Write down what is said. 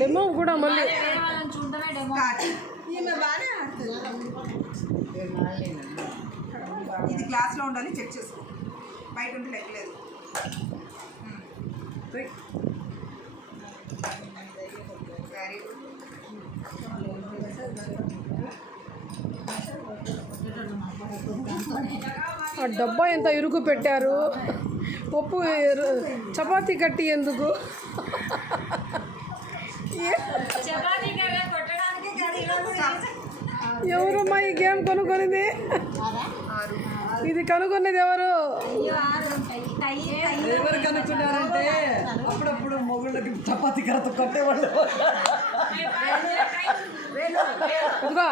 Demo కూడా మళ్ళీ ఈమె బాగానే ఆడుతుంది. ఇది గ్లాస్లో ఉండాలి, చెక్ చేసుకో. బయట ఉంటే లెక్కలేదు. Very good. ఆ డబ్బా ఎంత ఇరుకు పెట్టారు. పప్పు చపాతీ కట్టి ఎందుకు? ఎవరమ్మా ఈ గేమ్ కనుగొనింది? ఇది కనుగొనేది ఎవరు? ఎవరు కనుక్కున్నారంటే అప్పుడప్పుడు మొగుళ్ళకి చపాతీ కరత కొట్టేవాళ్ళు. ఇదిగో